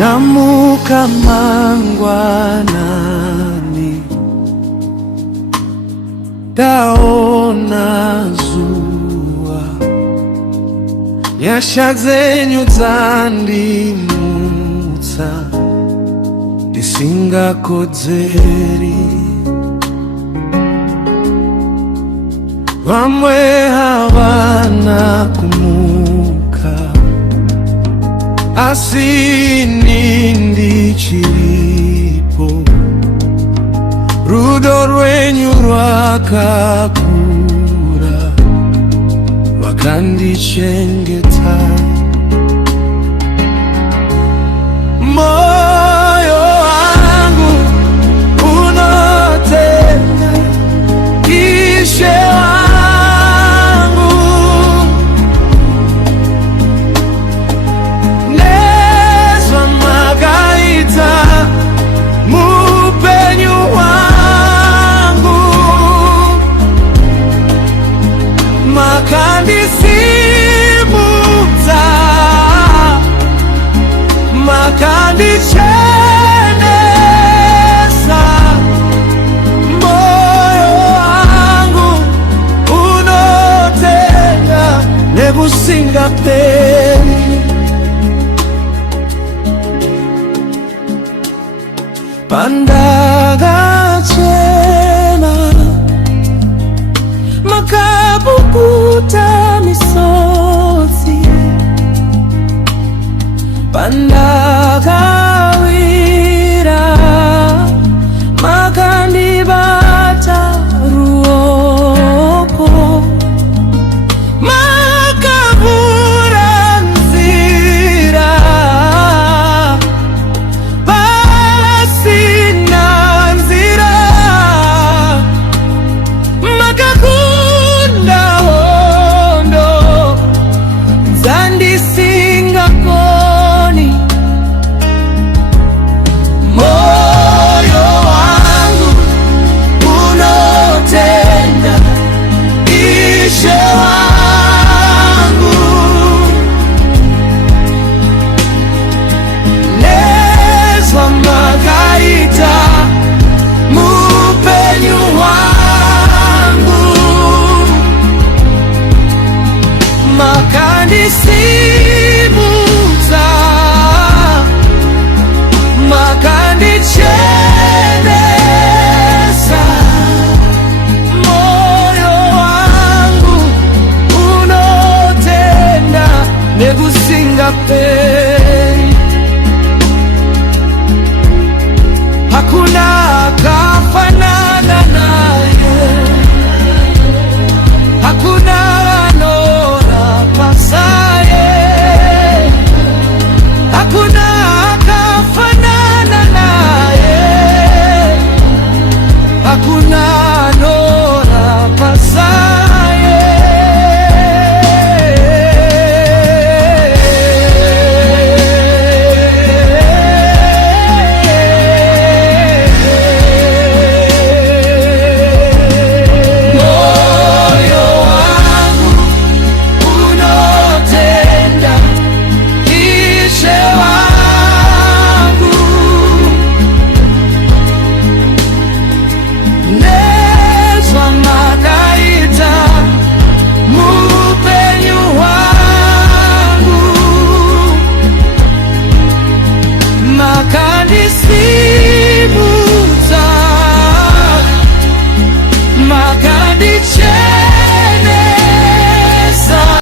Namuka mangwanani, ndaona zuwa nyasha zenyu zandimutsa ndisingakodzeri. Vamwe havana kumuka, asi nini chiripo. Rudo rwenyu rwakakura, vakandichengeta. Moyo wangu unotenda Ishe wangu, nezwa magaita mupenyu wangu, makandisimuta, makandichenesa. Moyo wangu unotenda nekusinga peri. Pandagachena makabukuta misodzi, pandagawira makandibata ruoko, makavura nzira pasina nzira, makakunda hondo dzandisingakoni. Moyo wangu unotenda Ishe wangu, nezwa magaita mupenyu wangu, makandisimuta, makandichenesa. Moyo wangu unotenda nekusinga peri. Hakuna